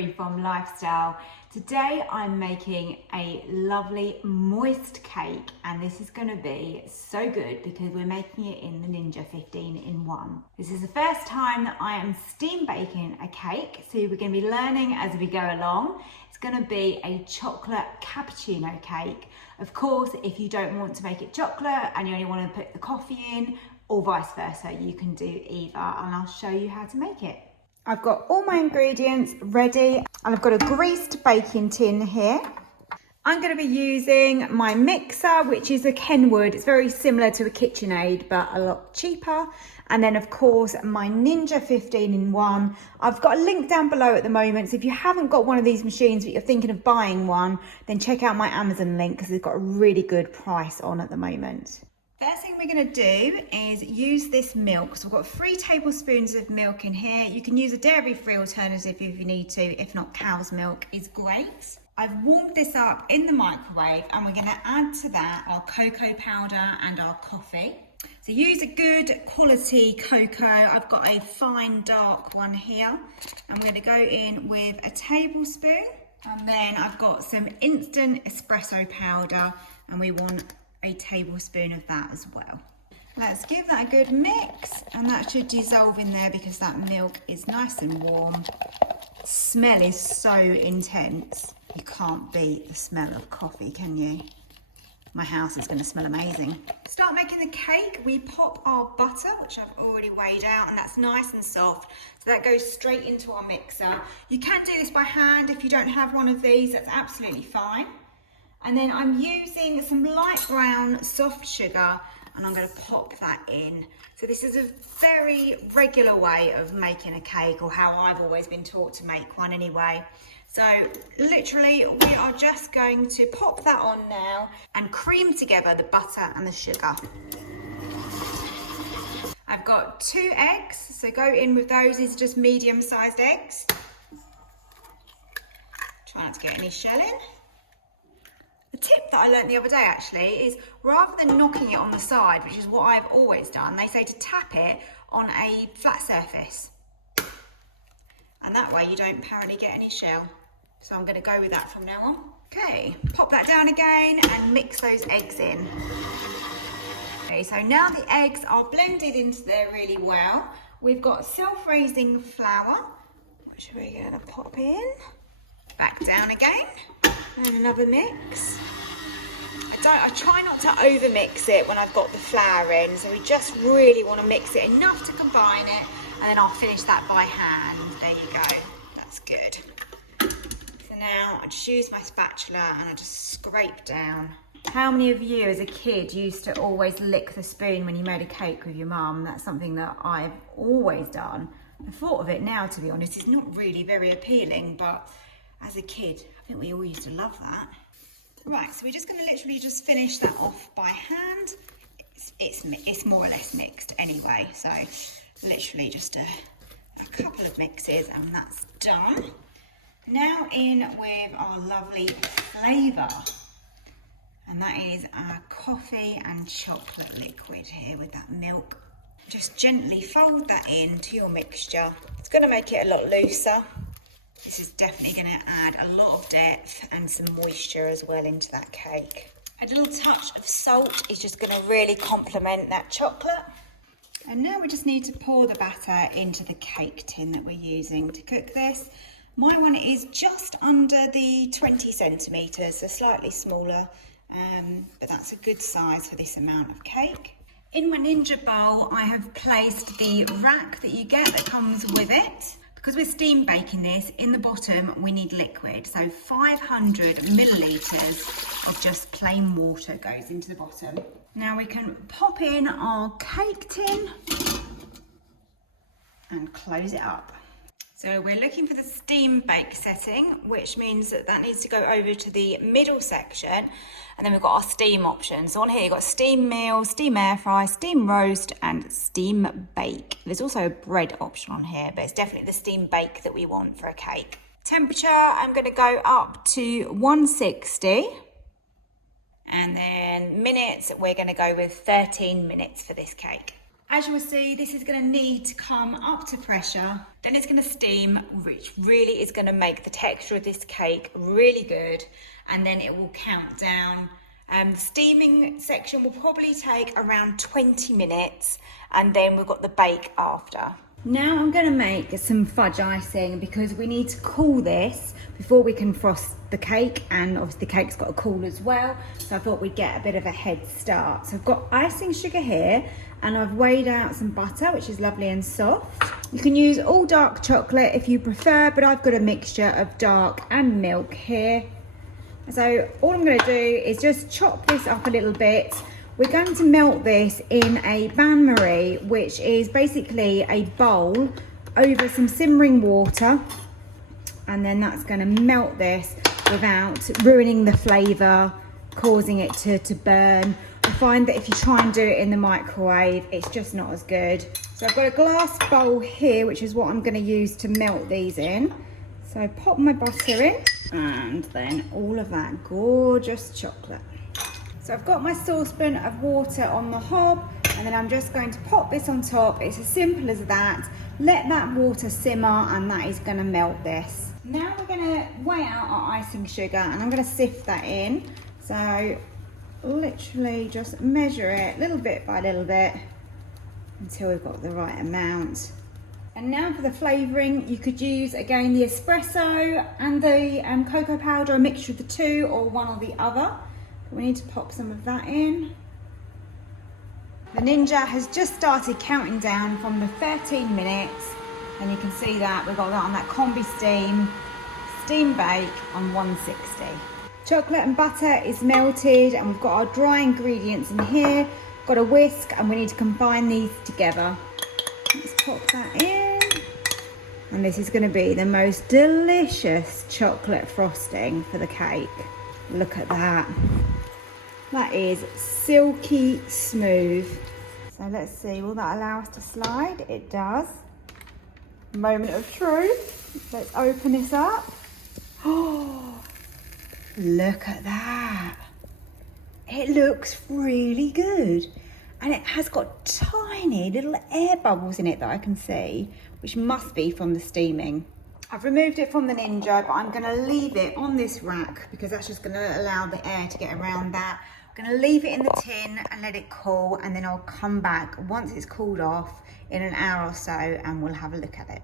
freeform lifestyle. Today I'm making a lovely moist cake, and this is going to be so good because we're making it in the Ninja 15-in-1. This is the first time that I am steam baking a cake, so we're going to be learning as we go along. It's going to be a chocolate cappuccino cake. Of course, if you don't want to make it chocolate and you only want to put the coffee in, or vice versa, you can do either, and I'll show you how to make it. I've got all my ingredients ready, and I've got a greased baking tin here. I'm going to be using my mixer, which is a Kenwood. It's very similar to a KitchenAid, but a lot cheaper. And then, of course, my Ninja 15-in-1. I've got a link down below at the moment, so if you haven't got one of these machines but you're thinking of buying one, then check out my Amazon link because they've got a really good price on at the moment. First thing we're going to do is use this milk. So I've got 3 tablespoons of milk in here. You can use a dairy-free alternative if you need to. If not, cow's milk is great. I've warmed this up in the microwave, and we're going to add to that our cocoa powder and our coffee. So use a good quality cocoa. I've got a fine dark one here. I'm going to go in with a tablespoon, and then I've got some instant espresso powder, and we want a tablespoon of that as well. Let's give that a good mix, and that should dissolve in there because that milk is nice and warm. The smell is so intense. You can't beat the smell of coffee, can you? My house is going to smell amazing. To start making the cake, we pop our butter, which I've already weighed out, and that's nice and soft. So that goes straight into our mixer. You can do this by hand if you don't have one of these, that's absolutely fine. And then I'm using some light brown soft sugar, and I'm going to pop that in. So this is a very regular way of making a cake, or how I've always been taught to make one anyway. So literally we are just going to pop that on now and cream together the butter and the sugar. I've got 2 eggs, so go in with those. These are just medium-sized eggs. Try not to get any shell in. The tip that I learned the other day actually is, rather than knocking it on the side, which is what I've always done, they say to tap it on a flat surface. And that way you don't apparently get any shell. So I'm going to go with that from now on. Okay, pop that down again and mix those eggs in. Okay, so now the eggs are blended into there really well. We've got self-raising flour, which we're going to pop in. Back down again, and another mix. I try not to over mix it when I've got the flour in, so we just really want to mix it enough to combine it, and then I'll finish that by hand. There you go, that's good. So now I just use my spatula and I just scrape down. How many of you as a kid used to always lick the spoon when you made a cake with your mum? That's something that I've always done. The thought of it now, to be honest, is not really very appealing, but as a kid, I think we all used to love that. Right, so we're just going to literally just finish that off by hand. It's more or less mixed anyway, so literally just a couple of mixes and that's done. Now in with our lovely flavour, and that is our coffee and chocolate liquid here with that milk. Just gently fold that into your mixture. It's going to make it a lot looser. This is definitely going to add a lot of depth and some moisture as well into that cake. A little touch of salt is just going to really complement that chocolate. And now we just need to pour the batter into the cake tin that we're using to cook this. My one is just under the 20 centimetres, so slightly smaller, but that's a good size for this amount of cake. In my Ninja bowl, I have placed the rack that you get that comes with it. Because we're steam baking this, in the bottom we need liquid, so 500 millilitres of just plain water goes into the bottom. Now we can pop in our cake tin and close it up. So we're looking for the steam bake setting, which means that that needs to go over to the middle section, and then we've got our steam options. So on here you've got steam meal, steam air fry, steam roast and steam bake. There's also a bread option on here, but it's definitely the steam bake that we want for a cake. Temperature, I'm going to go up to 160, and then minutes, we're going to go with 13 minutes for this cake. As you will see, this is going to need to come up to pressure. Then it's going to steam, which really is going to make the texture of this cake really good. And then it will count down. The steaming section will probably take around 20 minutes. And then we've got the bake after. Now I'm going to make some fudge icing because we need to cool this before we can frost the cake, and obviously the cake's got to cool as well, so I thought we'd get a bit of a head start. So I've got icing sugar here and I've weighed out some butter, which is lovely and soft. You can use all dark chocolate if you prefer, but I've got a mixture of dark and milk here. So all I'm going to do is just chop this up a little bit. We're going to melt this in a bain-marie, which is basically a bowl over some simmering water. And then that's going to melt this without ruining the flavour, causing it to burn. I find that if you try and do it in the microwave, it's just not as good. So I've got a glass bowl here, which is what I'm going to use to melt these in. So I pop my butter in and then all of that gorgeous chocolate. So I've got my saucepan of water on the hob, and then I'm just going to pop this on top. It's as simple as that. Let that water simmer and that is going to melt this. Now we're going to weigh out our icing sugar and I'm going to sift that in. So literally just measure it little bit by little bit until we've got the right amount. And now for the flavouring, you could use again the espresso and the cocoa powder, a mixture of the two or one or the other. We need to pop some of that in. The Ninja has just started counting down from the 13 minutes, and you can see that we've got that on that combi steam bake on 160. Chocolate and butter is melted and we've got our dry ingredients in here. Got a whisk and we need to combine these together. Let's pop that in. And this is going to be the most delicious chocolate frosting for the cake. Look at that. That is silky smooth. So let's see, will that allow us to slide? It does. Moment of truth. Let's open this up. Oh, look at that. It looks really good. And it has got tiny little air bubbles in it that I can see, which must be from the steaming. I've removed it from the Ninja, but I'm gonna leave it on this rack because that's just gonna allow the air to get around that. I'm gonna leave it in the tin and let it cool, and then I'll come back once it's cooled off in an hour or so and we'll have a look at it.